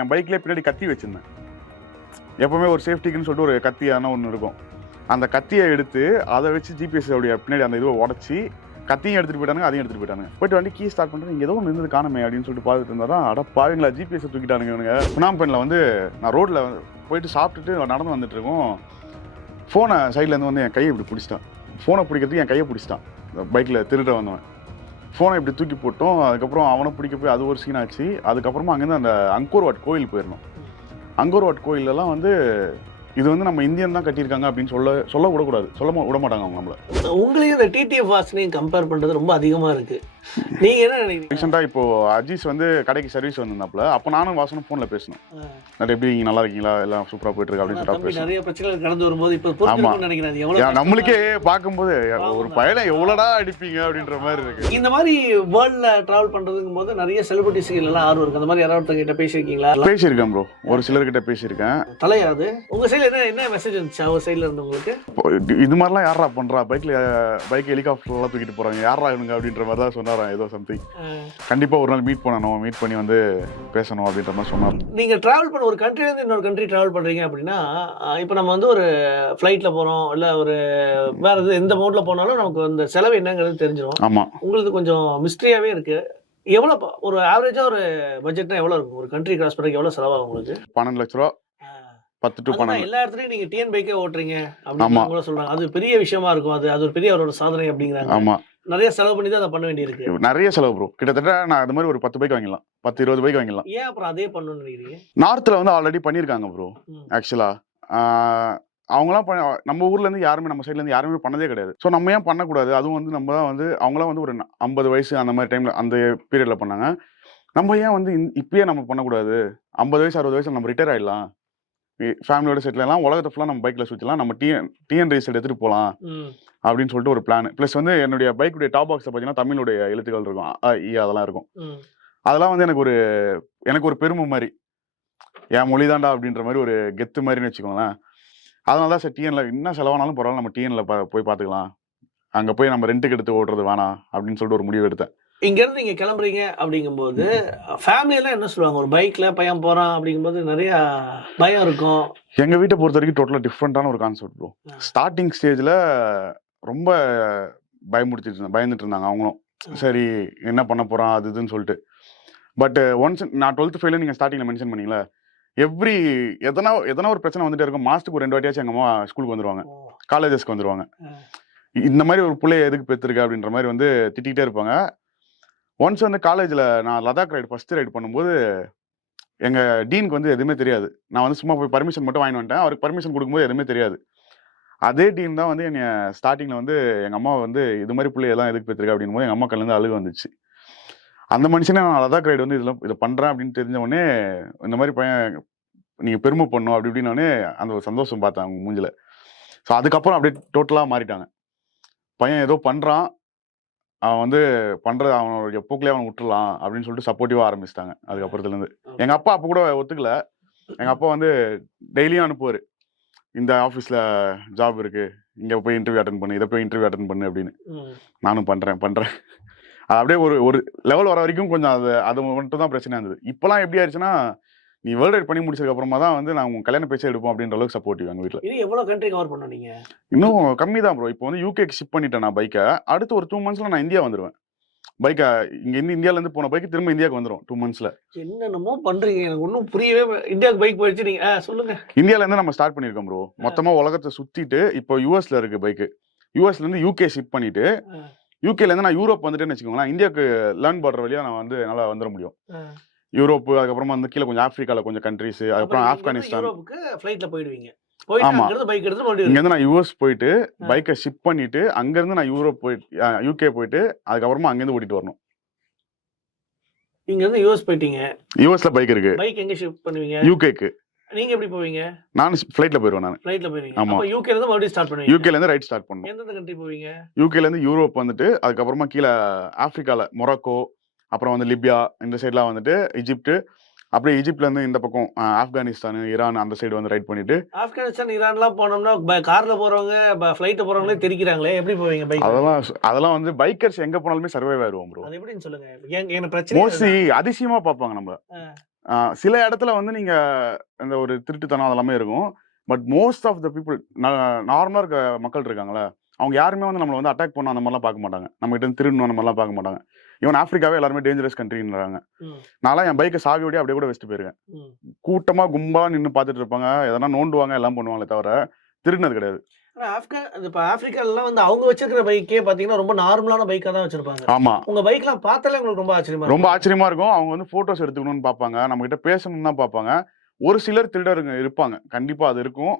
என் பைக்லேயே பின்னாடி கத்தி வச்சுருந்தேன். எப்போவுமே ஒரு சேஃப்டிக்குன்னு சொல்லிட்டு ஒரு கத்தியான ஒன்று இருக்கும். அந்த கத்தியை எடுத்து அதை வச்சு ஜிபிஎஸ் உடைய பின்னாடி அந்த இதுவை உடச்சி கத்தியும் எடுத்துகிட்டு போயிட்டானுங்க, அதையும் எடுத்துகிட்டு போயிட்டானுங்க. போய்ட்டு வண்டி கீ ஸ்டார்ட் பண்ணுறது இங்கே ஏதோ ஒன்று இருந்தது காணுமே அப்படின்னு சொல்லிட்டு பார்த்துட்டு இருந்தால் தான் அட பாவீங்களா ஜிபிஎஸ் தூக்கிட்டானுங்க இவனுங்க. புனாம்பெனில் வந்து நான் ரோட்டில் போயிட்டு சாப்பிட்டுட்டு நடந்து வந்துட்டு இருக்கோம். ஃபோனை சைட்லேருந்து வந்து என் கையை இப்படி பிடிச்சிட்டான். ஃபோனை பிடிக்கிறதுக்கு என் கையை பிடிச்சிட்டான். பைக்கில் திருட வந்தவன் ஃபோனை இப்படி தூக்கி போட்டோம். அதுக்கப்புறம் அவனை பிடிக்க போய் அது ஒரு சீன் ஆச்சு. அதுக்கப்புறமா அங்கேருந்து அந்த அங்கோர்வாட் கோயில் போயிடணும். அங்கோர்வாட் கோயிலெல்லாம் வந்து இது வந்து நம்ம இந்தியன் தான் கட்டியிருக்காங்க அப்படின்னு சொல்ல விடக்கூடாது, சொல்ல விட மாட்டாங்க அவங்க நம்மள. உங்களையும் இந்த டிடிஎஃப் வாசனையும் கம்பேர் பண்ணுறது ரொம்ப அதிகமாக இருக்குது. நீங்கள் என்ன நினைக்கிறீங்க? ரீசெண்டாக இப்போ அஜீஸ் வந்து கடைக்கு சர்வீஸ் வந்திருந்தாப்புல, அப்போ நானும் வாசனும் ஃபோனில் பேசணும். நிறைய எப்படி நீங்கள் நல்லா இருக்கீங்களா, எல்லாம் சூப்பராக போயிட்டு இருக்கு அப்படின்னு சொல்லிட்டு நிறைய பிரச்சனைகள் கடந்து வரும்போது இப்போ நினைக்கிறேன் எவ்வளோ நம்மளுக்கே பார்க்கும்போது ஒரு பயனை எவ்வளோடா அடிப்பீங்க அப்படின்ற மாதிரி இருக்கு. இந்த மாதிரி வேர்ல்டில் ட்ராவல் பண்ணுறதுக்கும் போது நிறைய செலிபிரிட்டிஸ்கள் எல்லாம் ஆர்வம் இருக்குது. அந்த மாதிரி யாராவது கிட்ட பேசியிருக்கீங்களா? பேசியிருக்கேன் ப்ரோ, ஒரு சிலர்கிட்ட பேசியிருக்கேன். தலையாது உங்கள் சைடில் என்ன மெசேஜ் இருந்துச்சு அவர் சைடில் இருந்து உங்களுக்கு? இது மாதிரிலாம் யாரா பண்ணுறா, பைக் ஹெலிகாப்டர்லாம் தூக்கிட்டு போகிறாங்க, யாரா இவங்க அப்படின்ற மாதிரி தான் சொன்னாராம். ஏதோ சம்திங் கண்டிப்பாக ஒரு நாள் மீட் பண்ணி வந்து பேசணும் அப்படின்ற மாதிரி சொன்னார். நீங்கள் ட்ராவல் பண்ண ஒரு கண்ட்ரிலேருந்து இன்னொரு கண்ட்ரி ட்ராவல் பண்ணுறீங்க அப்படின்னா, இப்போ நம்ம வந்து ஒரு ஃப்ளைட்டில் போகிறோம், இல்லை ஒரு வேறு எந்த மோட்டில் போனாலும் நமக்கு அந்த செலவு என்னங்கிறது தெரிஞ்சிடும். ஆமாம், உங்களுக்கு கொஞ்சம் மிஸ்ட்ரியாகவே இருக்குது. எவ்வளோ ஒரு ஆவரேஜாக ஒரு பட்ஜெட்னா எவ்வளோ இருக்கும்? ஒரு கண்ட்ரி கிராஸ் பண்ணுறதுக்கு எவ்வளோ செலவாகும் உங்களுக்கு? 12 லட்ச ரூபா. 10 to 12. எல்லா இடத்துலையும் நீங்கள் டிஎன் பைக்கே ஓட்டுறீங்க அப்படின்னு சொல்கிறாங்க. அது பெரிய விஷயமா இருக்கும். அது ஒரு பெரிய அவரோட சாதனை அப்படிங்கிறாங்க. ஆமாம், நிறைய செலவு பண்ணி தான் அதை பண்ண வேண்டியிருக்கு. நிறைய செலவு ப்ரோ. கிட்டத்தட்ட நான் அது மாதிரி ஒரு 10 பைக் வாங்கிடலாம், 10-20 பைக் வாங்கிடலாம். ஏன் அப்புறம் அதே பண்ணணும்னு நினைக்கிறீங்க? நார்த்தில் வந்து ஆல்ரெடி பண்ணியிருக்காங்க ப்ரோ. ஆக்சுவலாக அவங்களாம் நம்ம ஊர்லேருந்து யாருமே, நம்ம சைட்லேருந்து யாருமே பண்ணதே கிடையாது. ஸோ நம்ம ஏன் பண்ணக்கூடாது? அதுவும் வந்து நம்ம தான் வந்து அவங்களாம் வந்து ஒரு 50 வயசு அந்த மாதிரி டைமில் அந்த பீரியடில் பண்ணாங்க. நம்ம ஏன் வந்து இப்பயே நம்ம பண்ணக்கூடாது? 50 வயசு 60 வயசில் நம்ம ரிட்டையர் ஆகிடலாம், ஃபேமிலியோட செட்டில் ஆகலாம், உலகத்தை ஃபுல்லாக நம்ம பைக்கில் சுற்றலாம், நம்ம டிஎன் ரேஸ் எடுத்துகிட்டு போகலாம் அப்படின்னு சொல்லிட்டு ஒரு பிளான். ப்ளஸ் வந்து என்னுடைய பைக்குடைய டாப் பாக்ஸில் பார்த்தீங்கன்னா தமிழுடைய எழுத்துக்கள் இருக்கும், அதெல்லாம் இருக்கும். அதெல்லாம் வந்து எனக்கு ஒரு பெருமை மாதிரி, என் மொழி தாண்டா அப்படின்ற மாதிரி ஒரு கெத்து மாதிரின்னு வச்சுக்கோங்களேன். அதனால தான் சார் டிஎனில் என்ன செலவானாலும் பரவாயில்ல, நம்ம டிஎனில் போய் பார்த்துக்கலாம், அங்கே போய் நம்ம ரெண்ட்டுக்கு எடுத்து ஓட்டுறது வேணாம் அப்படின்னு சொல்லிட்டு ஒரு முடிவு எடுத்தேன். இங்கேருந்து நீங்கள் கிளம்புறீங்க அப்படிங்கும்போது ஃபேமிலியெல்லாம் என்ன சொல்லுவாங்க? ஒரு பைக்கில் பையன் போகிறான் அப்படிங்கும்போது நிறையா பயம் இருக்கும். எங்கள் வீட்டை பொறுத்த வரைக்கும் டோட்டலாக டிஃப்ரெண்ட்டான ஒரு கான்செப்ட் ப்ரோ. ஸ்டார்டிங் ஸ்டேஜில் ரொம்ப பயந்துட்டு இருந்தாங்க அவங்களும். சரி என்ன பண்ண போகிறான் அது இதுன்னு சொல்லிட்டு. பட் ஒன்ஸ் நான் 12th ஃபெயிலில் நீங்கள் ஸ்டார்டிங்கில் மென்ஷன் பண்ணீங்களா, எதனா ஒரு பிரச்சனை வந்துட்டே இருக்கும். மாதத்துக்கு ஒரு 2 வாட்டியாச்சும் எங்கள் அம்மா ஸ்கூலுக்கு வந்துடுவாங்க, காலேஜஸ்க்கு வந்துடுவாங்க. இந்த மாதிரி ஒரு பிள்ளைய எதுக்கு பெற்றுருக்க அப்படின்ற மாதிரி வந்து திட்டிகிட்டே இருப்பாங்க. ஒன்ஸ் வந்து காலேஜில் நான் லடாக் ரைடு ஃபஸ்ட்டு ரைடு பண்ணும்போது எங்கள் டீனுக்கு வந்து எதுவுமே தெரியாது. நான் வந்து சும்மா போய் பர்மிஷன் மட்டும் வாங்கிட்டு வந்துட்டேன். அவருக்கு பர்மிஷன் கொடுக்கும்போது எதுவுமே தெரியாது. அதே டீன் தான் வந்து என்னை ஸ்டார்டிங்கில் வந்து எங்கள் அம்மா வந்து இது மாதிரி பிள்ளையெல்லாம் எதுக்கு பெற்றிருக்கா அப்படிங்கும்போது எங்கள் அம்மா கல்லேருந்து அழுகு வந்துச்சு. அந்த மனுஷனே நான் லடாக் ரைடு வந்து இதை பண்ணுறேன் அப்படின்னு தெரிஞ்ச உடனே இந்த மாதிரி பையன் நீங்கள் பெருமை பண்ணணும் அப்படி இப்படின்னோடனே அந்த ஒரு சந்தோஷம் பார்த்தேன் அவங்க மூஞ்சில். ஸோ அதுக்கப்புறம் அப்படியே டோட்டலாக மாறிட்டாங்க. பையன் ஏதோ பண்ணுறான், அவன் வந்து பண்ணுறது அவனோட போக்கிலே அவனை விட்டுறலாம் அப்படின்னு சொல்லிட்டு சப்போர்ட்டிவாக ஆரம்பிச்சிட்டாங்க அதுக்கப்புறத்துலேருந்து. எங்கள் அப்பா அப்போ கூட ஒத்துக்கல. எங்கள் அப்பா வந்து டெய்லியும் அனுப்புவார், இந்த ஆஃபீஸில் ஜாப் இருக்குது, இங்கே போய் இன்டர்வியூ அட்டன் பண்ணு, இதை போய் இன்டர்வியூ அட்டன் பண்ணு அப்படின்னு. நானும் பண்ணுறேன் அது அப்படியே ஒரு லெவல் வர வரைக்கும் கொஞ்சம் அது மட்டும் தான் பிரச்சனையாக இருந்தது. இப்போலாம் எப்படி ஆயிடுச்சுன்னா, நீ வேர்ல்டு ரைட் பண்ணி முடிச்சதுக்கு அப்புறமா தான் வந்து நான் உங்கள் கல்யாண பேச்சே எடுப்போம் அப்படின்ற அளவுக்கு சப்போர்ட்டிவ் எங்கள் வீட்டில். இது எவ்வளோ கண்ட்ரி கவர் பண்ண நீங்கள்? இன்னும் கம்மி தான் ப்ரோ. இப்போ வந்து யூகேக்கு ஷிப் பண்ணிட்டேன் நான் பைக்கை. அடுத்து ஒரு 2 monthsல நான் இந்தியா வந்துடுவேன். பைக்கை இங்கேருந்து இந்தியாவிலேருந்து போன பைக்கு திரும்ப இந்தியாவுக்கு வந்துடும் 2 monthsல. என்னென்னமோ பண்ணுறீங்க, எனக்கு ஒன்றும் புரியவே. இந்தியாவுக்கு பைக் போயிடுச்சு நீங்கள் சொல்லுங்கள். இந்தியாவிலேருந்து நம்ம ஸ்டார்ட் பண்ணியிருக்கோம் ப்ரோ. மொத்தமாக உலகத்தை சுற்றிட்டு இப்போ யூஎஸில் இருக்குது பைக்கு. யூஎஸ்லேருந்து யூகே ஷிப் பண்ணிவிட்டு யூகேலேருந்து நான் யூரோப் வந்துட்டேன்னு வச்சுக்கோங்களேன். இந்தியாவுக்கு லேண்ட் பார்டர் வழியாக நான் வந்து என்னால் வந்துட முடியும். யூரோப்பு, அதுக்கப்புறமா வந்து கீழே கொஞ்சம் ஆப்பிரிக்காவில் கொஞ்சம் கண்ட்ரிஸ், அதுக்கப்புறம் ஆப்கானிஸ்தான். ஃப்ளைட்டில் போயிடுவீங்க. ஆமாம், இங்கேருந்து நான் யூஎஸ் போயிட்டு பைக்கை ஷிப் பண்ணிட்டு அங்கேருந்து நான் யூரோப் போயிட்டு யூகே போயிட்டு அதுக்கப்புறமா அங்கேருந்து ஓட்டிட்டு வரணும். இங்கேருந்து யூஎஸ் போயிட்டீங்க, யூஎஸ்ல பைக் இருக்கு. பைக் எங்கே ஷிப் பண்ணுவீங்க? யூகேக்கு. நீங்க எப்படி போவீங்க? நான் ஃப்ளைட்ல போயிடுவேன். நான் ஃப்ளைட்ல போவீங்க. ஆமா, அப்ப யூகேல இருந்து மறுபடியும் ஸ்டார்ட் பண்ணுவீங்க. யூகேல இருந்து ரைட் ஸ்டார்ட் பண்ணனும். எந்த கண்ட்ரி போவீங்க? யூகேல இருந்து யூரோப் வந்துட்டு அதுக்கப்புறமா கீழே ஆப்பிரிக்கால மொராக்கோ, அப்புறம் வந்து லிபியா, இந்த சைட்லாம் வந்துட்டு ஈஜிப்ட், அப்படியே ஈஜிப்ட்ல இருந்து இந்த பக்கம் ஆப்கானிஸ்தான், ஈரான் அந்த சைடு வந்து ரைட் பண்ணிட்டு. ஆப்கானிஸ்தான், ஈரான்லாம் போனோம்னா கார்ல போறவங்க ஃப்ளைட்ல போறவங்களே தெரிக்கிறாங்களே, எப்படி போவீங்க பைக்? அதெல்லாம் வந்து பைக்கர்ஸ் எங்க போனாலுமே சர்வைவ் ஆயிருவோம் ப்ரோ. அது எப்படின்னு சொல்லுங்க. எனக்கு பிரச்சனை மோஸ்ட்லி அதிசயமா பார்ப்பாங்க நம்ம. சில இடத்துல வந்து நீங்க அந்த ஒரு திருட்டுத்தனம் அதெல்லாமே இருக்கும். But most of the people நார்மலா இருக்க மக்கள் இருக்காங்கல்ல, அவங்க யாருமே வந்து நம்மள வந்து அட்டாக் பண்ண அந்த மாதிரிலாம் பார்க்க மாட்டாங்க. நம்மகிட்ட இருந்து திருடணும் அந்த மாதிரிலாம் பார்க்க மாட்டாங்க. ஈவன் ஆஃப்ரிக்காவே எல்லாருமே டேஞ்சரஸ் கண்ட்ரின்றாங்க. நான்லாம் என் பைக்கை சாவியோடய அப்படியே கூட வச்சுட்டு போயிருக்கேன். கூட்டமா கும்பலா நின்று பார்த்துட்டு இருப்பாங்க, எதனா நோண்டுவாங்க, எல்லாம் பண்ணுவாங்களே தவிர திருடினது கிடையாது. இப்ப ஆப்பிரிக்காலாம் வந்து அவங்க வச்சிருக்கிற பைக்கே பாத்தீங்கன்னா ரொம்ப நார்மலான பைக்கா தான் வச்சிருப்பாங்க. ஆமா, உங்க பைக்லாம் பார்த்தாலே உங்களுக்கு ரொம்ப ஆச்சரியமா இருக்கும். அவங்க வந்து போட்டோஸ் எடுத்துக்கணும்னு பார்ப்பாங்க, நம்ம கிட்ட பேசணும்னு தான் பார்ப்பாங்க. ஒரு சிலர் திருடருங்க இருப்பாங்க, கண்டிப்பா அது இருக்கும்.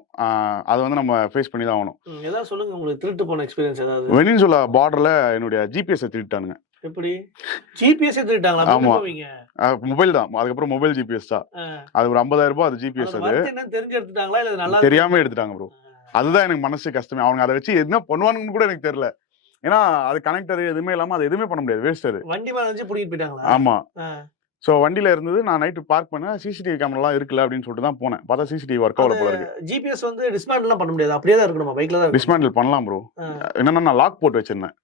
அதை வந்து நம்ம ஃபேஸ் பண்ணி தான் ஆகணும். ஏதாவது சொல்லுங்க, உங்களுக்கு திருட்டு போன எக்ஸ்பீரியன்ஸ் ஏதாவது? வெனிசுலா பார்டர்ல என்னுடைய ஜிபிஎஸ் திருட்டானுங்க. எப்படி ஜிபிஎஸ் திருட்டாங்களா? ஆமா, மொபைல் தான். அதுக்கப்புறம் மொபைல் ஜிபிஎஸ் தான். அது ஒரு 50,000 ரூபாய். அது ஜிபிஎஸ் அது என்னன்னு தெரிஞ்சு எடுத்துட்டாங்களா இல்ல நல்லா தெரியாம எடுத்துட்டாங்க ப்ரோ. அதுதான் எனக்கு மனசு கஷ்டமே. அவங்க அதை வச்சு என்ன பண்ணுவானுன்னு கூட எனக்கு தெரியல. ஏன்னா அது கனெக்டர் எதுவுமே இல்லாம அது எதுவுமே பண்ண முடியாது, வேஸ்ட் அது. வண்டி மேல வச்சு புடிங்கிட்டு போயிட்டாங்களா? ஆமா. சோ வண்டியில இருந்தது. நான் நைட்டு பார்க் பண்ண சிசிடிவி கேமராலாம் இருக்குல்ல அப்படின்னு சொல்லிட்டு தான் போனேன். பார்த்தா சிசிடிவி ஒர்க் ஆகல போல இருக்கு. ஜிபிஎஸ் வந்து டிஸ்மேண்டில்லாம் பண்ண முடியாது, அப்படியே தான் இருக்கணும், பைக்ல தான் டிஸ்மேண்டில் பண்ணலாம் ப்ரோ. என்னன்னா நான் லாக் போட்டு வச்சிருந்தேன்.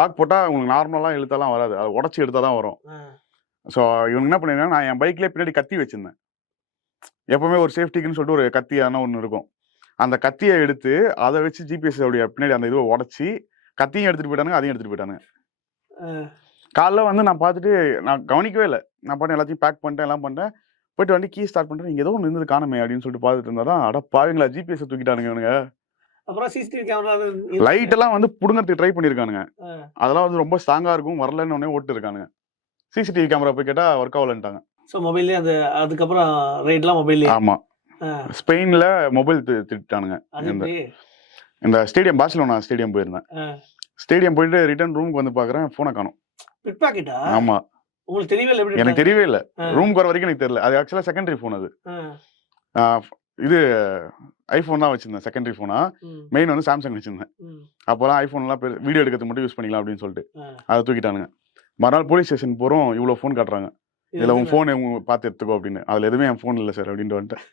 லாக் போட்டா உங்களுக்கு நார்மலா இழுத்தாலாம் வராது, அது உடச்சி எடுத்தா தான் வரும். ஸோ இவங்க என்ன பண்ணிருக்காங்க, நான் என் பைக்லேயே பின்னாடி கத்தி வச்சிருந்தேன். எப்பவுமே ஒரு சேஃப்டிக்குன்னு சொல்லிட்டு ஒரு கத்தியான ஒன்று இருக்கும். அந்த கத்தியை எடுத்து அதை வச்சு ஜிபிஎஸ் உடைய பின்னாடி அந்த இதுவை உடச்சி கத்தியும் எடுத்துட்டு போயிட்டானுங்க, அதையும் எடுத்துட்டு போயிட்டானுங்க. காலைல வந்து நான் பார்த்துட்டு நான் கவனிக்கவே இல்லை. நான் பாட்டு எல்லாத்தையும் பேக் பண்ணிட்டேன், எல்லாம் பண்ணிட்டேன். போயிட்டு வண்டி கீ ஸ்டார்ட் பண்ணிட்டேன். இங்கே ஏதோ ஒன்று இருந்தது காணுமே அப்படின்னு சொல்லிட்டு பார்த்துட்டு இருந்தா தான், அட பாவீங்களா ஜிபிஎஸ் தூக்கிட்டானுங்க இவனுங்க. அப்புறம் சிசிடிவி கேமரா லைட் எல்லாம் வந்து புடுங்கிறதுக்கு ட்ரை பண்ணியிருக்கானுங்க. அதெல்லாம் வந்து ரொம்ப ஸ்ட்ராங்கா இருக்கும், வரலன்னு உடனே ஓட்டு இருக்கானுங்க. சிசிடிவி கேமரா போய் கேட்டா ஒர்க் ஆகலன்ட்டாங்க. ஸோ மொபைல்லே அது அதுக்கப்புறம் ரைட்லாம் மொபைல்லே. ஆமா, ஸ்பெயின்ல மொபைல் திருட்டானுங்க. இந்த ஸ்டேடியம், பார்சிலோனா ஸ்டேடியம் போயிருந்தேன். ஸ்டேடியம் போயிட்டு ரிட்டர்ன் ரூமுக்கு வந்து பாக்குறேன், போனை காணோம். பிக் பாக்கெட்டா? ஆமா, உங்களுக்கு தெரியவே இல்லை? எனக்கு தெரியவே இல்லை. ரூமுக்கு வர வரைக்கும் எனக்கு தெரியல. அது ஆக்சுவலா செகண்டரி போன். அது இது ஐபோன் தான் வச்சிருந்தேன் செகண்டரி போனா. மெயின் வந்து சாம்சங் வச்சிருந்தேன். அப்போலாம் ஐபோன் எல்லாம் வீடியோ எடுக்கிறதுக்கு மட்டும் யூஸ் பண்ணிக்கலாம் அப்படின்னு சொல்லிட்டு அதை தூக்கிட்டானுங்க. மறுநாள் போலீஸ் ஸ்டேஷன் போறோம், இவ்வளவு போன் காட்டுறாங்க. இதுல உங்க போன் பார்த்து எடுத்துக்கோ அப்படின்னு. அதுல எதுவுமே என் போன் இல்லை சார் அப்படின்ட்டு வந்துட்டேன்.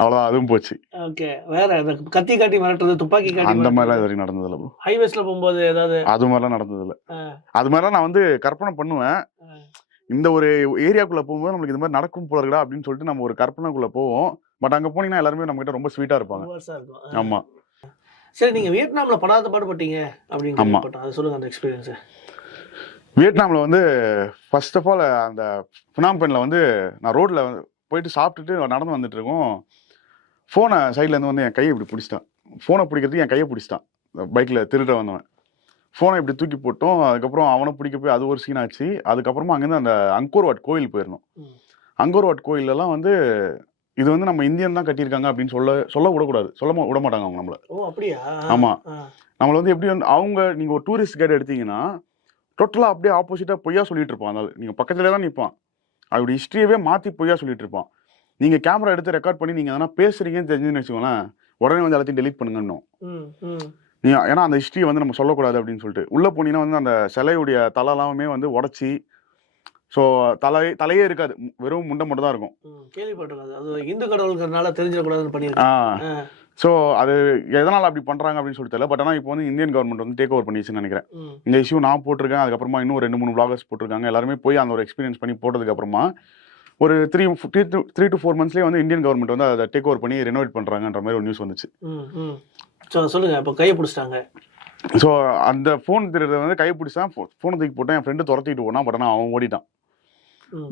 அவ்வளவுதான், அதுவும் போச்சு. ஓகே, வேற கத்தி காட்டி மிரட்டுறது, துப்பாக்கி காட்டி அந்த மாதிரிலாம் இது வரைக்கும் நடந்ததில்ல ப்ரோ. ஹைவேஸ்ல போகும்போது ஏதாவது அது மாதிரிலாம் நடந்ததில்ல. அது மாதிரிலாம் நான் வந்து கற்பனை பண்ணுவேன். இந்த ஒரு ஏரியாக்குள்ள போகும்போது நம்மளுக்கு இது மாதிரி நடக்கும் போல இருக்கா அப்படின்னு சொல்லிட்டு நம்ம ஒரு கற்பனைக்குள்ள போவோம். பட் அங்க போனீங்கன்னா எல்லாருமே நம்ம கிட்ட ரொம்ப ஸ்வீட்டா இருப்பாங்க. ஆமா. சரி, நீங்க வியட்நாம்ல படாத பாடுபட்டீங்க அப்படின்னு கேள்விப்பட்டேன். அது சொல்லுங்க அந்த எக்ஸ்பீரியன்ஸ். வியட்நாம்ல வந்து ஃபர்ஸ்ட் ஆஃப் ஆல் அந்த புனாம் பென்ல வந்து நான் ரோட்ல போயிட்டு சாப்பிட்டுட்டு நடந்து வந்துட்டு இருக்கோம். ஃபோனை சைட்ல இருந்து வந்து என் கையை இப்படி பிடிச்சிட்டான். ஃபோனை பிடிக்கிறதுக்கு என் கையை பிடிச்சிட்டான். பைக்ல திருட வந்தவன் ஃபோனை இப்படி தூக்கி போட்டோம். அதுக்கப்புறம் அவனை பிடிக்க போய் அது ஒரு சீன் ஆச்சு. அதுக்கப்புறமா அங்கேருந்து அந்த அங்கோர்வாட் கோயில் போயிருந்தோம். அங்கோர்வாட் கோயிலெல்லாம் வந்து இது வந்து நம்ம இந்தியன் தான் கட்டியிருக்காங்க அப்படின்னு சொல்ல விடக்கூடாது, சொல்ல விட மாட்டாங்க அவங்க நம்மள. ஓ அப்படியா? ஆமா, நம்மள வந்து எப்படி வந்து அவங்க நீங்க ஒரு டூரிஸ்ட் கைட் எடுத்தீங்கன்னா டோட்டலா அப்படியே ஆப்போசிட்டா பொய்யா சொல்லிட்டு இருப்பான். அதனால நீங்க பக்கத்துலேயே தான் நிற்பான். அவருடைய ஹிஸ்ட்ரியவே மாற்றி பொய்யா சொல்லிட்டு இருப்பான். நீங்க கேமரா எடுத்து ரெக்கார்ட் பண்ணி நீங்க எதனா பேசுறீங்கன்னு தெரிஞ்சுன்னு வச்சுக்கோங்களேன், உடனே வந்து எல்லாத்தையும் டெலிட் பண்ணுங்கன்னும். நீங்க ஏன்னா அந்த ஹிஸ்ட்ரியை வந்து நம்ம சொல்லக்கூடாது அப்படின்னு சொல்லிட்டு உள்ள போனீங்கன்னா வந்து அந்த சிலையுடைய தலைலாமே வந்து உடச்சி, ஸோ தலையே இருக்காது, வெறும் முண்டை மட்டும் தான் இருக்கும். கேள்விப்பட்டிருக்காது, அது இந்து கடவுளுக்குனால தெரிஞ்சிடக்கூடாதுன்னு பண்ணியிருக்காங்க. ஸோ அது எதனால் அப்படி பண்ணுறாங்க அப்படின்னு சொல்லிட்டு தெரியல. பட் ஆனால் இப்போ வந்து இந்தியன் கவர்மெண்ட் வந்து டேக் ஓவர் பண்ணிச்சுன்னு நினைக்கிறேன். இந்த இஷ்யூ நான் போட்டிருக்கேன், அதுக்கப்புறமா இன்னும் 2-3 vloggers போட்டிருக்காங்க. எல்லாருமே போய் அந்த ஒரு எக்ஸ்பீரியன்ஸ் பண்ணி போட்டதுக்கப்புறமா ஒரு 3 to 4 monthsலேயே வந்து இந்தியன் கவர்மெண்ட் வந்து அதை டேக் ஓவர் பண்ணி ரெனோவேட் பண்ணுறாங்கன்ற மாதிரி ஒரு நியூஸ் வந்துச்சு. சொல்லுங்க, அப்போ கையை பிடிச்சிட்டாங்க. ஸோ அந்த ஃபோன் திருடுறத வந்து கையை பிடிச்சான், ஃபோனை தூக்கி போட்டேன். என் ஃப்ரெண்டு துரத்திட்டு போனான். பட் ஆனால் அவன் ஓடிட்டான்.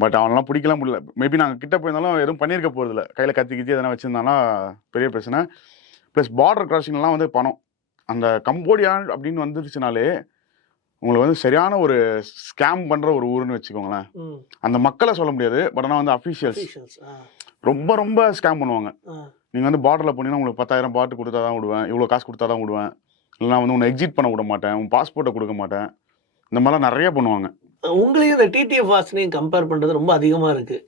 பட் அவனெல்லாம் பிடிக்கலாம் முடியல. மேபி நாங்கள் கிட்ட போயிருந்தாலும் எதுவும் பண்ணியிருக்க போகிறதில்ல. கையில் கத்தி எதனா வச்சுருந்தானா பெரிய பிரச்சனை. ப்ளஸ் பார்டர் கிராசிங்லாம் வந்து பணம். அந்த கம்போடியா அப்படின்னு வந்துருச்சுனாலே உங்களுக்கு வந்து சரியான ஒரு ஸ்கேம் பண்ணுற ஒரு ஊருன்னு வச்சுக்கோங்களேன். அந்த மக்களை சொல்ல முடியாது, பட் ஆனால் வந்து அஃபீஷியல்ஸ் ரொம்ப ரொம்ப ஸ்கேம் பண்ணுவாங்க. நீங்கள் வந்து பார்டரில் போனீங்கன்னா உங்களுக்கு 10,000 பாட்டு கொடுத்தா தான் விடுவேன், இவ்வளோ காசு கொடுத்தா தான் விடுவேன், இல்லைனா வந்து உன்னை எக்ஸிட் பண்ண விட மாட்டேன், உன் பாஸ்போர்ட்டை கொடுக்க மாட்டேன், இந்த மாதிரிலாம் நிறைய பண்ணுவாங்க. உங்களையும் இந்த டிடிஎஃப் வாசனையும் கம்பேர் பண்ணுறது ரொம்ப அதிகமாக இருக்கு.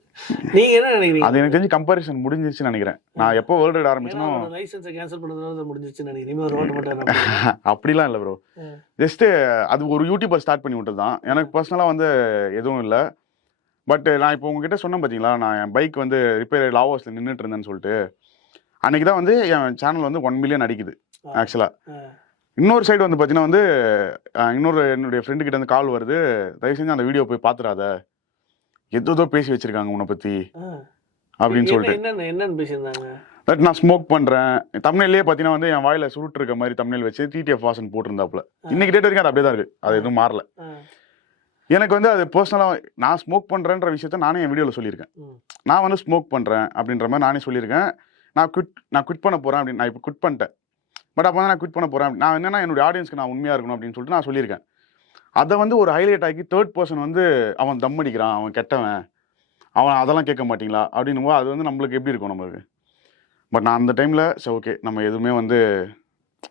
நீங்க என்ன நினைக்கிறீங்க? அது எனக்கு தெரிஞ்சு கம்பேரிசன் முடிஞ்சிருச்சுன்னு நினைக்கிறேன். நான் எப்போ வேர்ல்டு ரைட் ஆரம்பிச்சனோ லைசன்ஸை கேன்சல் பண்ணதுனால முடிஞ்சிருச்சுன்னு நினைக்கிறேன். இனிமேல் ரோட் மாட்டேன் அப்படிலாம் இல்லை ப்ரோ. ஜஸ்ட் அது ஒரு யூடியூபர் ஸ்டார்ட் பண்ணி விட்டது தான். எனக்கு பர்சனலாக வந்து எதுவும் இல்லை. பட் நான் இப்போ உங்ககிட்ட சொன்னேன் பார்த்தீங்களா, நான் என் பைக் வந்து ரிப்பேர் லாவோஸில் நின்றுட்டு இருந்தேன்னு சொல்லிட்டு. அன்றைக்கி தான் வந்து என் சேனல் வந்து 1 million அடிக்குது ஆக்சுவலாக. இன்னொரு சைடு வந்து பார்த்தீங்கன்னா வந்து என்னுடைய ஃப்ரெண்டு கிட்ட வந்து கால் வருது, தயவு செஞ்சு அந்த வீடியோ போய் பார்த்துடாத, ஏதோ பேசி வச்சிருக்காங்க உன்னை பற்றி, அப்படின்னு சொல்லிட்டு என்னன்னு பேசியிருந்தாங்க. பட் நான் ஸ்மோக் பண்றேன். தமிழ்லயே பாத்தீங்கன்னா வந்து என் வாயில சுருட்டு இருக்க மாதிரி தமிழ் வச்சு டிடிஎஃப் வாசன் போட்டிருந்தாப்புல. இன்னைக்கு டேட் வரைக்கும் அது அப்படியே தான் இருக்கு. அது எதுவும் மாறல. எனக்கு வந்து அது பர்சனலா நான் ஸ்மோக் பண்றேன்ற விஷயத்த நானே என் வீடியோல சொல்லியிருக்கேன். நான் வந்து ஸ்மோக் பண்றேன் அப்படின்ற மாதிரி நானே சொல்லியிருக்கேன். நான் குவிட் பண்ண போறேன் அப்படின்னு. நான் இப்போ குவிட் பண்ணிட்டேன். பட் அப்போ நான் குவிட் பண்ண போறேன். நான் என்னன்னா என்னுடைய ஆடியன்ஸ்க்கு நான் உண்மையா இருக்கணும் அப்படின்னு சொல்லிட்டு நான் சொல்லியிருக்கேன். அதை வந்து ஒரு ஹைலைட் ஆக்கி தேர்ட் பர்சன் வந்து அவன் தம் அடிக்கிறான், அவன் கெட்டவன், அவன் அதெல்லாம் கேட்க மாட்டீங்களா அப்படின்னும் போது அது வந்து நம்மளுக்கு எப்படி இருக்கும் நம்மளுக்கு. பட் நான் அந்த டைமில் சரி ஓகே நம்ம எதுவுமே வந்து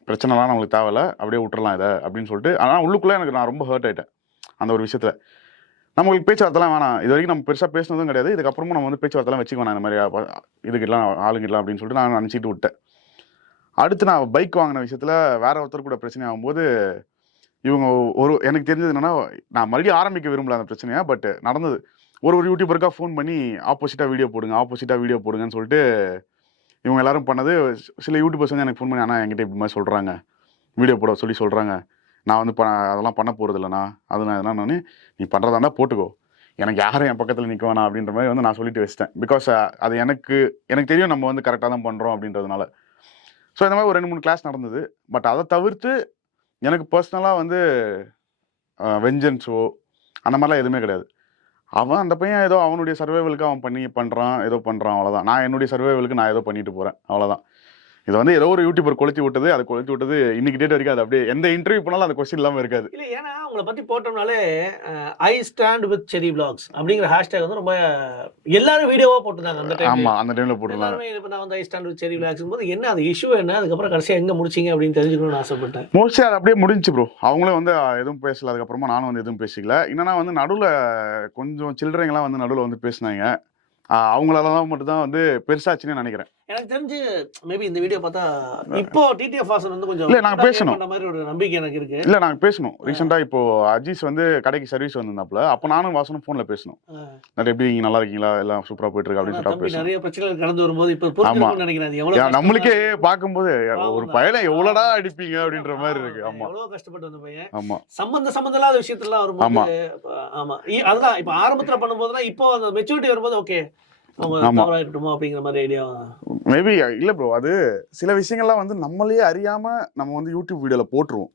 பிரச்சனைலாம் நம்மளுக்கு தேவையில்ல, அப்படியே விட்டுறலாம் இதை அப்படின்னு சொல்லிட்டு. ஆனால் உள்ளுக்குள்ளே எனக்கு நான் ரொம்ப ஹர்ட் ஆகிட்டேன் அந்த ஒரு விஷயத்தில். நம்மளுக்கு பேச்சுவார்த்தைலாம் வேணாம், இது வரைக்கும் நம்ம பெருசாக பேசினதும் கிடையாது, இதுக்கப்புறமும் நம்ம வந்து பேச்சுவார்த்தைலாம் வச்சுக்க வேணாம் இந்த மாதிரி இதுக்கெல்லாம் ஆளுங்கலாம் அப்படின்னு சொல்லிட்டு நான் நினச்சிட்டு விட்டேன். அடுத்து நான் பைக் வாங்கின விஷயத்தில் வேற ஒருத்தர் கூட பிரச்சனை ஆகும்போது இவங்க எனக்கு தெரிஞ்சது என்னன்னா, நான் மறுபடியும் ஆரம்பிக்க விரும்பல அந்த பிரச்சனையா. பட் நடந்தது ஒரு யூடியூபருக்காக ஃபோன் பண்ணி ஆப்போசிட்டாக வீடியோ போடுங்கன்னு சொல்லிட்டு இவங்க எல்லாரும் பண்ணது. சில யூடியூபர்ஸ் வந்து எனக்கு ஃபோன் பண்ணி, ஆனால் என்கிட்ட இப்படி மாதிரி சொல்கிறாங்க, வீடியோ போட சொல்லி சொல்கிறாங்க, நான் வந்து அதெல்லாம் பண்ண போகிறது இல்லைண்ணா, அது நான் எதனா நீ பண்ணுறதாண்டா போட்டுக்கோ, எனக்கு யாரும் என் பக்கத்தில் நிற்க வேணாம் அப்படின்ற மாதிரி வந்து நான் சொல்லிட்டு வச்சிட்டேன். பிகாஸ் அது எனக்கு தெரியும் நம்ம வந்து கரெக்டாக தான் பண்ணுறோம் அப்படின்றதுனால. ஸோ இந்த மாதிரி ஒரு 2-3 கிளாஸ் நடந்தது. பட் அதை தவிர்த்து எனக்கு பர்சனலாக வந்து வெஞ்சன்ஸோ அந்த மாதிரிலாம் எதுவுமே கிடையாது. அவன் அந்த பையன் ஏதோ அவனுடைய சர்வைவலுக்கு அவன் பண்ணுறான், ஏதோ பண்ணுறான், அவ்வளோதான். நான் என்னுடைய சர்வைவலுக்கு நான் ஏதோ பண்ணிட்டு போகிறேன், அவ்வளோதான். இது வந்து ஏதோ ஒரு யூடியூபர் கொளுத்தி விட்டது இன்னைக்கு டேட் வரைக்கும் அது அப்படியே எந்த இன்டர்வியூ பண்ணாலும் அந்த கொஸ்டின் இல்லாமல் இருக்காது. இல்லை, ஏன்னா உங்களை பற்றி போட்டோம்னாலே ஐ ஸ்டாண்ட் வித் செரி விளாக்ஸ் அப்படிங்கிற ஹேஷ்டேக் வந்து ரொம்ப எல்லாரும் வீடியோவாக போட்டுருந்தாங்க அந்த டைம். ஆமாம், அந்த டைமில் போட்டுருந்தாங்க. இப்போ நான் வந்து ஐ ஸ்டாண்ட் வித் செரி விளாக்ஸ் போது என்ன அது இஷ்யூ என்ன, அதுக்கப்புறம் கடைசியாக எங்கே முடிச்சிங்க அப்படின்னு தெரிஞ்சுக்கணும்னு ஆசைப்பட்டேன். மோஸ்ட்லி அது அப்படியே முடிஞ்சு ப்ரோ. அவங்களும் வந்து எதுவும் பேசல, அதுக்கப்புறமா நானும் வந்து எதுவும் பேசிக்கல. என்னன்னா வந்து நடுவில் கொஞ்சம் சில்லறைங்களாம் வந்து நடுவில் வந்து பேசினாங்க. அவங்களால மட்டும் தான் வந்து பெருசாச்சுன்னு நினைக்கிறேன். எனக்கு தெரிஞ்சு மேபி இந்த வீடியோ பார்த்தா இப்போ டிடிஎஃப் வாசன் வந்து கொஞ்சம் இல்ல நாங்க பேசணும் அந்த மாதிரி ஒரு நம்பிக்கை எனக்கு இருக்கு. இல்ல நாங்க பேசணும். ரீசெண்டா இப்போ அஜீஸ் வந்து கடைக்கு சர்வீஸ் வந்திருந்தாப்ல, அப்ப நானும் வாசனும் போன்ல பேசணும். நிறைய எப்படி நீங்க நல்லா இருக்கீங்களா, எல்லாம் சூப்பரா போயிட்டு இருக்கு அப்படின்னு சொல்லிட்டு பேசணும். நிறைய பிரச்சனைகள் கடந்து வரும்போது இப்ப புரிஞ்சுக்கணும்னு நினைக்கிறேன். எவ்வளவு நம்மளுக்கே பாக்கும்போது ஒரு பையனை எவ்வளவுடா அடிப்பீங்க அப்படின்ற மாதிரி இருக்கு. ஆமா, எவ்வளவு கஷ்டப்பட்டு வந்த பையன். ஆமா, சம்பந்தம் இல்லாத விஷயத்துல வரும்போது ஆமா அதுதான் இப்ப ஆரம்பத்துல பண்ணும்போதுனா இப்போ அந்த மெச்சூரிட்டி வரும்போது ஓகே மேபி இல்ல ப்ரோ. அது சில விஷயங்கள்லாம் வந்து நம்மளே அறியாம நம்ம வந்து யூடியூப் வீடியோல போட்டுருவோம்.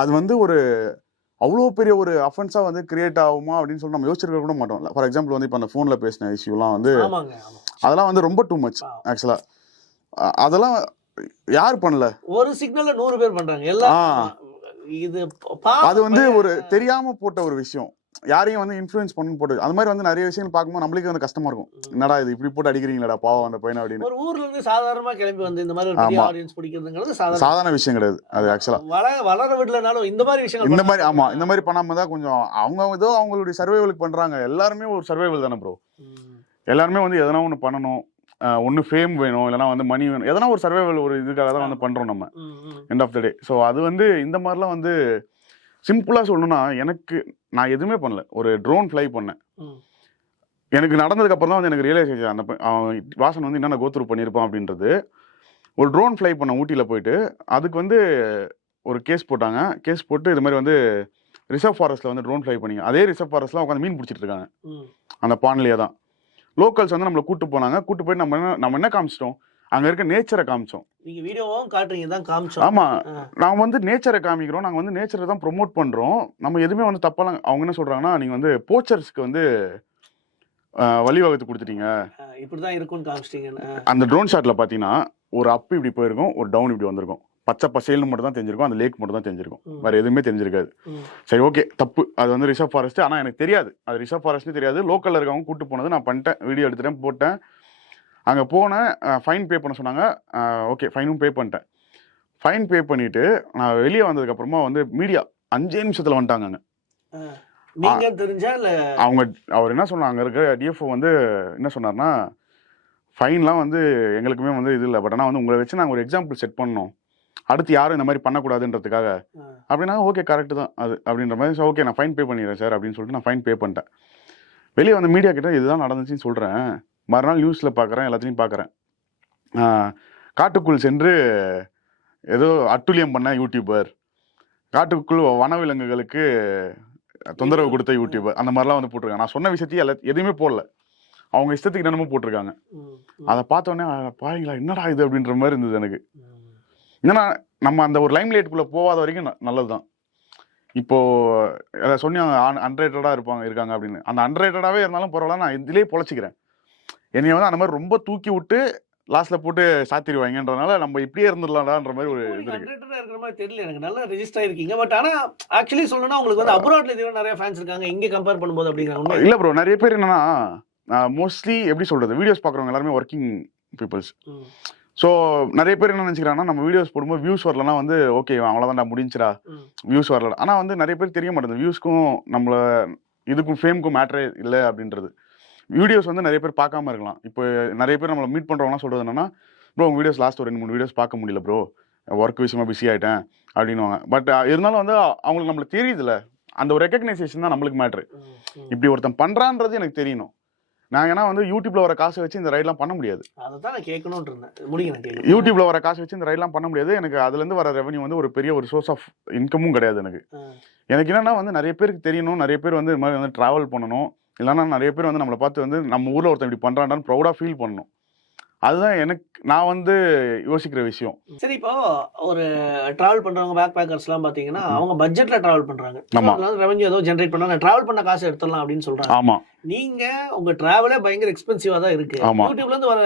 அது வந்து ஒரு அவ்வளோ பெரிய ஒரு அஃபென்ஸா வந்து கிரியேட் ஆகுமா அப்படின்னு சொல்லி நம்ம யோசிச்சிருக்க கூட மாட்டோம். ஃபார் எக்ஸாம்பிள் வந்து இப்போ அந்த ஃபோன்ல பேசின இஷ்யூலாம் வந்து அதெல்லாம் வந்து ரொம்ப டூ மச் ஆக்சுவலா. அதெல்லாம் யார் பண்ணல, ஒரு சிக்னல்ல 100 பேர் பண்றாங்க எல்லாம். இது அது வந்து ஒரு தெரியாம போட்ட ஒரு விஷயம், யாரையும் வந்து இன்ஃப்ளூயன்ஸ் பண்ணு போட்டு அது மாதிரி வந்து நிறைய விஷயங்கள் பார்க்கும்போது நம்மளுக்கே வந்து கஷ்டமா இருக்கும். என்னடா இது இப்படி போட்டு அடிக்கிறீங்களா பாவம் அந்த பையனை அப்படின்னு. ஒரு ஊர்ல இருந்து சாதாரணமா கிளம்பி வந்து இந்த மாதிரி ஒரு பெரிய ஆடியன்ஸ் பிடிக்கிறதுங்கிறது சாதாரண விஷயம் கிடையாது. அது ஆக்சுவலா வளர விடலனாலும் இந்த மாதிரி விஷயங்கள் இந்த மாதிரி ஆமா இந்த மாதிரி பண்ணாம தான் கொஞ்சம் அவங்க ஏதோ அவங்களுடைய சர்வைவலுக்கு பண்றாங்க. எல்லாருமே ஒரு சர்வைவல் தானே ப்ரோ. எல்லாருமே வந்து எதனா ஒன்று பண்ணணும், ஒன்று ஃபேம் வேணும், இல்லைனா வந்து மணி வேணும், எதனா ஒரு சர்வைவல் ஒரு இதுக்காக தான் வந்து பண்றோம் நம்ம end of the day. So அது வந்து இந்த மாதிரிலாம் வந்து சிம்பிளாக சொல்லணும்னா நான் எதுவுமே பண்ணல. ஒரு ட்ரோன் ஃப்ளை பண்ணேன். எனக்கு நடந்ததுக்கு அப்புறம் தான் வந்து எனக்கு ரியலைஸ் ஆச்சு அந்த வாசன் வந்து என்னென்ன கோத்ரூ பண்ணியிருப்பான் அப்படின்றது. ஒரு ட்ரோன் ஃப்ளை பண்ண ஊட்டியில் போயிட்டு அதுக்கு வந்து ஒரு கேஸ் போட்டாங்க. கேஸ் போட்டு இது மாதிரி வந்து ரிசர்வ் ஃபாரஸ்ட்டில் வந்து ட்ரோன் ஃப்ளை பண்ணிங்க. அதே ரிசர்வ் ஃபாரஸ்ட்டில் உட்காந்து மீன் பிடிச்சிட்டு இருக்காங்க அந்த பான்லேயே தான். லோக்கல்ஸ் வந்து நம்மளை கூப்பிட்டு போனாங்க. கூப்பிட்டு போயிட்டு நம்ம என்ன காமிச்சிட்டோம், அங்கே இருக்க நேச்சரை காமிச்சோம். நீங்க வீடியோவும் காட்டுறீங்க தான் காமிச்சோம். ஆமா, நாங்க வந்து நேச்சரை காமிக்கிறோம், நாங்க வந்து நேச்சரை தான் ப்ரொமோட் பண்றோம். நம்ம எதுவுமே வந்து தப்பாலாம் அவங்க என்ன சொல்றாங்கன்னா, நீங்க வந்து போச்சர்ஸ்க்கு வந்து வழிவகுத்து கொடுத்துட்டீங்க, இப்படிதான் இருக்கும்னு காமிச்சிட்டீங்க. அந்த ட்ரோன் ஷாட்ல பாத்தீங்கன்னா ஒரு அப் இப்படி போயிருக்கும், ஒரு டவுன் இப்படி வந்திருக்கும், பச்சை பசேல்னு மட்டும் தான் தெரிஞ்சிருக்கும், அந்த லேக் மட்டும் தான் தெரிஞ்சிருக்கும், வேற எதுவுமே தெரிஞ்சிருக்காது. சரி ஓகே, தப்பு, அது வந்து ரிசர்வ் ஃபாரஸ்ட். ஆனா எனக்கு தெரியாது அது ரிசர்வ் ஃபாரஸ்ட்னு தெரியாது. லோக்கல்ல இருக்கவங்க கூட்டு போனது நான் பண்ணிட்டேன், வீடியோ எடுத்துட்டேன், போட்டேன். அங்கே போனேன், ஃபைன் பே பண்ண சொன்னாங்க. ஓகே, ஃபைனும் பே பண்ணிட்டேன். ஃபைன் பே பண்ணிவிட்டு நான் வெளியே வந்ததுக்கப்புறமா வந்து மீடியா 5 நிமிஷத்தில் வந்துட்டாங்க அங்கே. அவர் என்ன சொன்னாங்க, அங்கே இருக்க டிஎஃப்ஓ வந்து என்ன சொன்னார்னா, ஃபைன்லாம் வந்து எங்களுக்குமே வந்து இது இல்லை, பட் ஆனால் வந்து உங்களை வச்சு நாங்கள் ஒரு எக்ஸாம்பிள் செட் பண்ணோம், அடுத்து யாரும் இந்த மாதிரி பண்ணக்கூடாதுன்றதுக்காக அப்படின்னா. ஓகே கரெக்டு தான் அது அப்படின்ற மாதிரி. ஓகே நான் ஃபைன் பே பண்ணிடுறேன் சார் அப்படின்னு சொல்லிட்டு நான் ஃபைன் பே பண்ணிட்டேன். வெளியே வந்து மீடியா கிட்ட இதுதான் நடந்துச்சுன்னு சொல்கிறேன். மறுநாள் நியூஸில் பார்க்குறேன், எல்லாத்தையும் பார்க்குறேன். காட்டுக்குள் சென்று ஏதோ அட்டுழியம் பண்ண யூடியூபர், காட்டுக்குள் வனவிலங்குகளுக்கு தொந்தரவு கொடுத்த யூடியூபர், அந்த மாதிரிலாம் வந்து போட்டிருக்காங்க. நான் சொன்ன விஷயத்தையும் எதுவுமே போடல. அவங்க இஷ்டத்துக்கு என்னமோ போட்டிருக்காங்க. அதை பார்த்தோன்னே பாருங்களா என்னடா இது அப்படின்ற மாதிரி இருந்தது எனக்கு. ஏன்னா நம்ம அந்த ஒரு லைம் லைட்டுக்குள்ளே போகாத வரைக்கும் நல்லது தான். இப்போ சொன்னாங்க அன்ரேட்டடாக இருக்காங்க அப்படின்னு. அந்த அன்ரேட்டடாகவே இருந்தாலும் பரவாயில்ல, நான் இதுலேயே பொழைச்சிக்கிறேன். என்னைய வந்து அந்த மாதிரி ரொம்ப தூக்கி விட்டு லாஸ்ட்ல போட்டு சாத்திடுவாங்கன்றதுனால நம்ம இப்படியே இருந்துடலாம்ன்ற மாதிரி ஒரு இது இருக்கு. இருக்கிற மாதிரி தெரியல எனக்கு. நல்லா ரெஜிஸ்டர் ஆயிருக்கீங்க. பட் ஆனா ஆக்சுவலி சொல்லணும்னா உங்களுக்கு வந்து அப்ராட்ல இதுவே நிறைய ஃபேன்ஸ் இருக்காங்க. இங்கே கம்பேர் பண்ணும்போது அப்படிங்கிறாங்க. இல்ல ப்ரோ, நிறைய பேர் என்னன்னா மோஸ்ட்லி எப்படி சொல்றது, வீடியோஸ் பார்க்குறவங்க எல்லாருமே ஒர்க்கிங் பீப்புள்ஸ். ஸோ நிறைய பேர் என்ன நினச்சிக்கிறாங்கன்னா, நம்ம வீடியோஸ் போடும்போது வியூஸ் வரலன்னா வந்து ஓகே அவ்வளோதான்டா முடிஞ்சிடா, வியூஸ் வரல. ஆனால் வந்து நிறைய பேர் தெரிய மாட்டேங்குது வியூஸ்க்கும் நம்மள இதுக்கும் ஃபேமுக்கும் மேட்ரே இல்லை அப்படின்றது. வீடியோஸ் வந்து நிறைய பேர் பார்க்காம இருக்கலாம். இப்போ நிறைய பேர் நம்மளை மீட் பண்ணுறவங்களாம் சொல்கிறது என்னன்னா, ப்ரோ உங்கள் வீடியோஸ் லாஸ்ட் ஒரு 2-3 வீடியோஸ் பார்க்க முடியல ப்ரோ, ஒர்க் விஷயமா பிஸி ஆகிட்டேன் அப்படின்னுவாங்க. பட் இருந்தாலும் வந்து அவங்களுக்கு நம்மளுக்கு தெரியுதுல்ல, அந்த ஒரு ரெக்கக்னைசேஷன் தான் நம்மளுக்கு மேட்ரு. இப்படி ஒருத்தன் பண்ணுறான்றது எனக்கு தெரியணும். நான் ஏன்னா வந்து யூடியூப்ல வர காசை வச்சு இந்த ரைட்லாம் பண்ண முடியாது. அதான் நான் கேட்கணும்னு இருந்தேன். யூடியூப்ல வர காசை வச்சு இந்த ரைட்லாம் பண்ண முடியாது. எனக்கு அதுலேருந்து வர ரெவன்யூ வந்து ஒரு பெரிய ஒரு சோர்ஸ் ஆஃப் இன்கமும் கிடையாது எனக்கு. எனக்கு என்னன்னா வந்து நிறைய பேருக்கு தெரியணும், நிறைய பேர் வந்து இது மாதிரி வந்து ட்ராவல் பண்ணணும், இல்லைன்னா நிறைய பேர் வந்து நம்மளை பார்த்து வந்து நம்ம ஊரில் ஒருத்தன் இப்படி பண்ணுறான்னு ப்ரௌடாக ஃபீல் பண்ணணும். அதுதான் எனக்கு நான் வந்து யோசிக்கிற விஷயம். சரி, இப்போ ஒரு டிராவல் பண்றவங்க பேக் பேக்கர்ஸ்லாம் பாத்தீங்கன்னா அவங்க பட்ஜெட்ல டிராவல் பண்றாங்க. ரெவன்யூ ஏதோ ஜெனரேட் பண்ணா டிராவல் பண்ண காசு எடுத்துடலாம் அப்படின்னு சொல்றாங்க. ஆமா, நீங்க உங்க டிராவலே பயங்கர எக்ஸ்பென்சிவா தான் இருக்கு. யூடியூப்ல இருந்து வர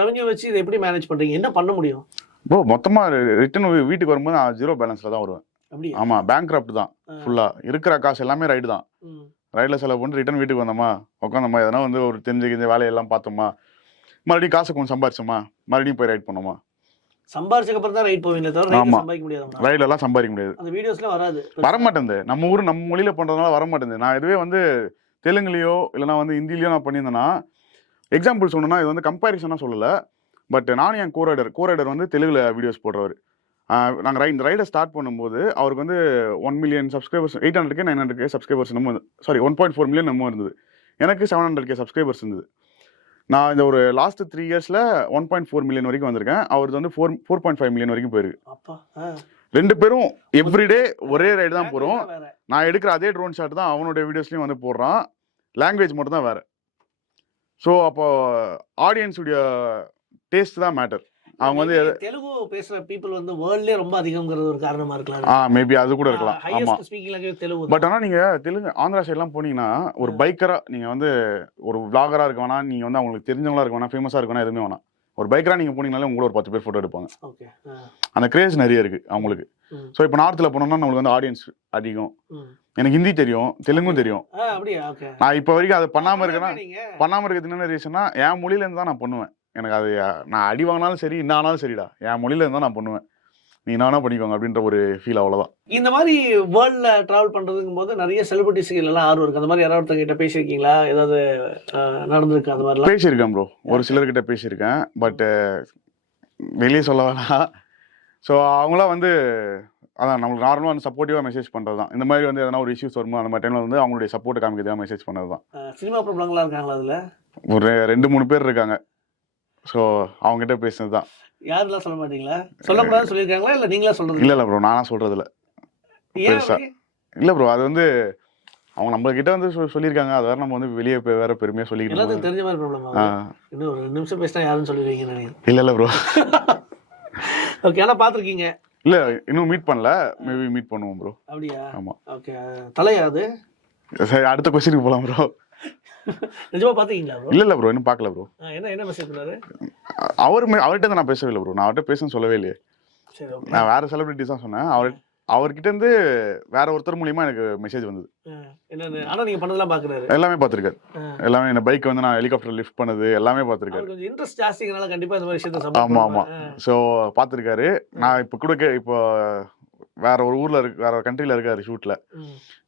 ரெவன்யூ வச்சு இதை எப்படி மேனேஜ் பண்றீங்க? என்ன பண்ண முடியும்? ப்ரோ மொத்தமா ரிட்டர்ன் வீட்டுக்கு வரும்போது நான் 0 பேலன்ஸ்ல தான் வருவேன். ஆமா, பேங்க்ரப்ட் தான் ஃபுல்லா. இருக்கிற காசு எல்லாமே ரைடு தான். ரைட்ல செலவு பண்ணி ரிட்டர்ன் வீட்டுக்கு வந்தோமா, உட்காந்தோமா, எதனா வந்து ஒரு தெரிஞ்ச வேலையெல்லாம் பார்த்தோமா, மறுபடியும் காசு கொஞ்சம் சம்பாரிச்சோமா, மறுபடியும் போய் ரைட் பண்ணோமா. சம்பாரிச்சதுக்கு அப்புறம் தான் ரைட் போவீங்களே தவிர ரைட் சம்பாதிக்க முடியாது. ரைட்ல எல்லாம் சம்பாதிக்க முடியாது. அந்த வீடியோஸ்ல வராது, வர மாட்டேங்குது. நம்ம ஊர் நம்ம மொழியில பண்றதுனால வர மாட்டேங்குது. நான் இதுவே வந்து தெலுங்குலயோ இல்லைனா வந்து ஹிந்திலயோ நான் பண்ணியிருந்தேன்னா, எக்ஸாம்பிள் சொன்னேன்னா இது வந்து கம்பேரிசனா சொல்லலை. பட் நானும் என் கோரைடர் வந்து தெலுங்குல வீடியோஸ் போடுறவர். நாங்கள் இந்த ரைடை ஸ்டார்ட் பண்ணும்போது அவருக்கு வந்து 1 million subscribers, 800K 900K subscribers நம்ம 1.4 million நம்ம இருந்தது. எனக்கு 700K சப்ஸ்கிரைபர்ஸ் இருந்தது. நான் இந்த ஒரு லாஸ்ட் 3 yearsல 1.4 million வரைக்கும் வந்திருக்கேன். அவருக்கு வந்து 4.5 million வரைக்கும் போயிருக்கு. 2 பேரும் எவ்ரிடே ஒரே ரைடு தான் போகிறோம். நான் எடுக்கிற அதே ட்ரோன் ஷாட் தான் அவனுடைய வீடியோஸ்லையும் வந்து போடுறான். லாங்குவேஜ் மட்டும் தான் வேறு. ஸோ அப்போ ஆடியன்ஸுடைய டேஸ்ட் தான் மேட்டர். அவங்க வந்து தெலுங்கு பேசுற பீப்புள் வந்து வேர்ல்ட்லயே ரொம்ப அதிகம்ங்கிறது ஒரு காரணமா இருக்கலாம். மேபி அது கூட இருக்கலாம். ஆமா, தெலுங்கு. பட் ஆனால் நீங்க தெலுங்கு ஆந்திரா சைட்லாம் போனீங்கன்னா ஒரு பைக்கரா நீங்க வந்து ஒரு விளாகரா இருக்க வேணா, நீங்க வந்து அவங்களுக்கு தெரிஞ்சவங்களா இருக்க வேணா, ஃபேமஸா இருக்க வேணா, எதுவுமே வேணாம். ஒரு பைக்கரா நீங்க போனீங்கனாலே உங்களை ஒரு 10 பேர் போட்டோ எடுப்பாங்க. அந்த கிரேஸ் நிறைய இருக்கு அவங்களுக்கு. ஸோ இப்போ நார்த்தில் போனோம்னா நம்மளுக்கு வந்து ஆடியன்ஸ் அதிகம். எனக்கு ஹிந்தி தெரியும், தெலுங்கும் தெரியும். நான் இப்போ வரைக்கும் அதை பண்ணாம இருக்கிறது என்ன ரீசன்னா, என் மொழியில இருந்து தான் நான் பண்ணுவேன். எனக்கு அது நான் அடி வாங்கினாலும் சரி, என்ன ஆனாலும் சரிடா, என் மொழியில இருந்தா நான் பண்ணுவேன், நீ நானா பண்ணிக்கோங்க அப்படின்ற ஒரு ஃபீல். அவ்வளவுதான். இந்த மாதிரி வேர்ல்ட்ல டிராவல் பண்றதுங்கும் போது நிறைய செலிபிரிட்டிஸ்கள் எல்லாம் ஆர்வம் இருக்கு. அந்த மாதிரி யாராவது ஒருத்தங்க கிட்ட பேசியிருக்கீங்களா? ஏதாவது நடந்திருக்கு அந்த மாதிரிலாம்? பேசியிருக்கேன் ப்ரோ, ஒரு சிலர்கிட்ட பேசியிருக்கேன். பட் வெளியே சொல்ல வேணாம். ஸோ அவங்களாம் வந்து அதான் நம்மளுக்கு நார்மலாக வந்து சப்போர்ட்டிவாக மெசேஜ் பண்ணுறது தான். இந்த மாதிரி வந்து எதனா ஒரு இஷ்யூஸ் வருமோ அந்த மாதிரி டைமில் வந்து அவங்களுடைய சப்போர்ட் காமிக்கிறதுக்காக மெசேஜ் பண்ணது தான். சினிமா ப்ராப்ளம்லாம் இருக்காங்களா அதில்? ஒரு 2-3 பேர் இருக்காங்க. ஸோ அவங்ககிட்ட பேசுனது தான். யாரெல்லாம் சொல்ல மாட்டீங்களா? சொல்லக்கூடாதுன்னு சொல்லியிருக்காங்களா இல்லை நீங்களா சொல்கிறது? இல்லை ப்ரோ, நானா சொல்கிறது இல்லை பெருசா. இல்லை ப்ரோ, அது வந்து அவங்க நம்ம கிட்ட வந்து சொல்லியிருக்காங்க. அது வேற நம்ம வந்து வெளியே வேற பெருமையாக சொல்லிக்கிட்டு எல்லாத்துக்கும் தெரிஞ்ச மாதிரி ப்ராப்ளம். இன்னும் ஒரு 2 நிமிஷம் பேசினா யாருன்னு சொல்லிடுவீங்கன்னு நினைக்கிறேன். இல்லை ப்ரோ. ஓகே, ஆனால் பார்த்துருக்கீங்க? இல்ல, இன்னும் மீட் பண்ணல. மேபி மீட் பண்ணுவோம் ப்ரோ. அப்படியா? ஆமா. ஓகே, தலையா அது? சரி, அடுத்த क्वेश्चनக்கு போலாம் ப்ரோ. நிஜமா பாத்தீங்களா ப்ரோ? இல்ல ப்ரோ, இன்னும் பார்க்கல ப்ரோ. என்ன மெசேஜ் பண்ணாரு? அவர்கிட்ட நான் பேசவே இல்லை ப்ரோ. நான் அவர்கிட்ட பேசணும்னு சொல்லவே இல்லையே. சரி, ஓகே. நான் வேற செலிபிரிட்டிஸ் தான் சொன்னேன். அவர்கிட்ட இருந்து வேற ஒருத்தர் மூலியமா எனக்கு மெசேஜ் வந்தது. என்னன்னு? ஆனா நீங்க பண்ணதெல்லாம் பாக்குறாரு. எல்லாமே பாத்துருக்காரு. எல்லாமே இந்த பைக் வந்து நான் ஹெலிகாப்டர் லிஃப்ட் பண்ணது எல்லாமே பாத்துருக்காரு. கொஞ்சம் இன்ட்ரெஸ்ட் ஜாஸ்திங்கனால கண்டிப்பா இந்த மாதிரி விஷயத்தை சப்போர்ட் ஆமா ஆமா. சோ பாத்துருக்காரு. நான் இப்ப கூட இப்போ வேற ஒரு ஊர்ல இருக்கு, வேற கண்ட்ரில இருக்காரு ஷூட்ல.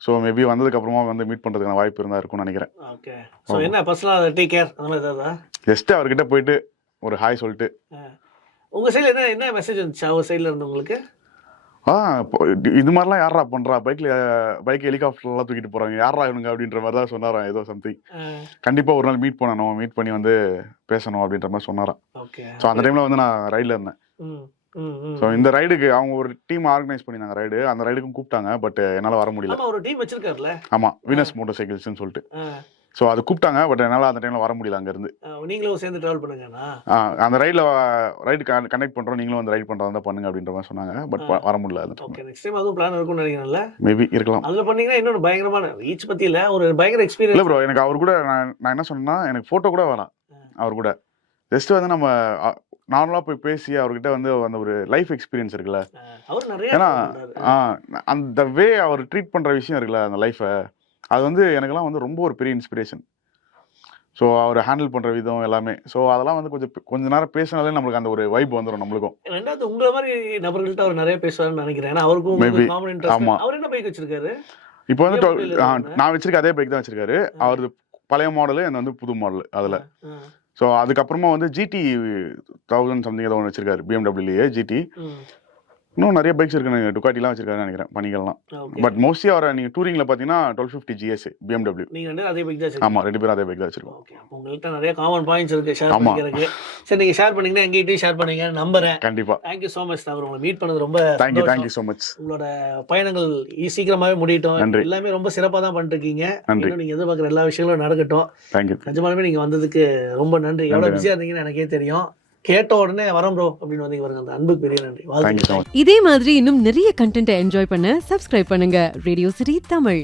சோ மேபி வந்ததுக்கு அப்புறமா வந்து மீட் பண்றதுக்கான வாய்ப்பு இருந்தா இருக்கும்னு நினைக்கிறேன். ஓகே. சோ என்ன பர்சனலா டேக் கேர் அந்த மாதிரி ஏதாவது? ஜஸ்ட் அவர்கிட்ட போயிட்டு ஒரு ஹாய் சொல்லிட்டு. உங்க சைடுல என்ன மெசேஜ் வந்துச்சு அவர் சைடுல இருந்து உங்களுக்கு? இது மாதிரிலாம் யாரா பண்றா, பைக் ஹெலிகாப்டர்லாம் தூக்கிட்டு போறாங்க, யாரா இவனுங்க அப்படின்ற மாதிரி தான் சொன்னாராம். ஏதோ சம்திங் கண்டிப்பா ஒரு நாள் மீட் பண்ணணும், மீட் பண்ணி வந்து பேசணும் அப்படின்ற மாதிரி சொன்னாராம். ஸோ அந்த டைம்ல வந்து நான் ரைட்ல இருந்தேன். ஸோ இந்த ரைடுக்கு அவங்க ஒரு டீம் ஆர்கனைஸ் பண்ணினாங்க ரைடு. அந்த ரைடுக்கும் கூப்பிட்டாங்க. பட் என்னால வர முடியல. ஒரு டீம் வச்சிருக்காருல. ஆமா, வீனஸ் மோட்டார் சைக்கிள்ஸ்னு சொல்லிட்டு. ஸோ அது கூப்பிட்டாங்க, பட் என்னால் அந்த டைமில் வர முடியல அங்கேருந்து. நீங்களும் சேர்ந்து ட்ராவல் பண்ணுங்கண்ணா. அந்த ரைடு கனெக்ட் பண்ணுறோம், நீங்களும் வந்து ரைட் பண்ணுறதா இருந்தால் பண்ணுங்க அப்படின்ற மாதிரி சொன்னாங்க. பட் வர முடியல. அது ஓகே, நெக்ஸ்ட் டைம் அதுவும் பிளான் இருக்கும்னு நினைக்கிறேன்ல. மேபி இருக்கலாம். அதில் பண்ணீங்கன்னா இன்னொரு பயங்கரமான ரீச் பற்றி இல்லை, ஒரு பயங்கர இல்லை எக்ஸ்பீரியன்ஸ். ப்ரோ, எனக்கு அவர் கூட நான் என்ன சொன்னேன்னா, எனக்கு ஃபோட்டோ கூட வேணாம் அவர் கூட. ஜஸ்ட் வந்து நம்ம நார்மலாக போய் பேசி அவர்கிட்ட வந்து அந்த ஒரு லைஃப் எக்ஸ்பீரியன்ஸ் இருக்குல்ல, அவர் நிறைய ஏன்னா பண்றாரு. அந்த வே அவர் ட்ரீட் பண்ணுற விஷயம் இருக்குல்ல, அந்த லைஃபை, அது வந்து எனக்கெல்லாம் வந்து ரொம்ப ஒரு பெரிய இன்ஸ்பிரேஷன். ஸோ அவர் ஹேண்டில் பண்ணுற விதம் எல்லாமே. ஸோ அதெல்லாம் வந்து கொஞ்ச நேரம் பேசினாலே நம்மளுக்கு அந்த ஒரு வைப் வந்துடும் நம்மளுக்கும். ரெண்டாவது உங்களை மாதிரி நபர்கள்ட்ட அவர் நிறைய பேசுவாருன்னு நினைக்கிறேன். ஏன்னா அவருக்கும் Maybe. Common interest. ஆமா. அவர் என்ன பைக் வச்சிருக்காரு? இப்போ வந்து BMW ல நான் வச்சிருக்க அதே பைக் தான் வச்சிருக்காரு. அவரது பழைய மாடலு, என்ன வந்து புது மாடல் அதில். ஸோ அதுக்கப்புறமா வந்து GT 1000 சம்திங் ஏதோ ஒன்று வச்சிருக்காரு, BMWலயே GT. இன்னும் நிறைய பைக்ஸ் இருக்கு, டுக்காட்டிலாம் வச்சிருக்காருன்னு நினைக்கிறேன், பணிகள்லாம். பட் மோஸ்ட்லி அவரை நீங்கள் டூரிங்கில் பார்த்தீங்கன்னா 1250 GS BMW. நீங்க ரெண்டு அதே பைக் தான் வச்சிருக்கீங்க. ஆமாம், 2 பேரும் அதே பைக் தான் வச்சிருக்கோம். ஓகே, அப்போ உங்கள்கிட்ட நிறைய காமன் பாயிண்ட்ஸ் இருக்கு ஷேர் ஆமா. பண்ணிக்கிறதுக்கு. சரி, நீங்க ஷேர் பண்ணீங்கன்னா எங்ககிட்டயும் ஷேர் பண்ணீங்க நம்புறேன். கண்டிப்பாக. Thank you so much. நான் உங்களை மீட் பண்ணது ரொம்ப தேங்க்யூ சந்தோஷம். Thank you so much. உங்களோட பயணங்கள் சீக்கிரமாவே முடியட்டும். நன்றி. எல்லாமே ரொம்ப சிறப்பாக தான் பண்ணிட்டு இருக்கீங்க. நன்றி. இன்னும் நீங்க எதிர்பார்க்குற எல்லா விஷயங்களும் நடக்கட்டும். தேங்க்யூ. நிஜமாலுமே நீங்க வந்ததுக்கு ரொம்ப நன்றி. எவ்வளவு நன்றி. பிஸியா இருந்தீங்கன்னு எனக்கே தெரியும். கேட்ட உடனே வரோம் ப்ரோ அப்படின்னு வந்தீங்க பாருங்க, அந்த அன்புக்கு பெரிய நன்றி. Thank you so much. இதே மாதிரி இன்னும் நிறைய கண்டென்ட்டை என்ஜாய் பண்ண சப்ஸ்கிரைப் பண்ணுங்க ரேடியோ சிட்டி தமிழ்.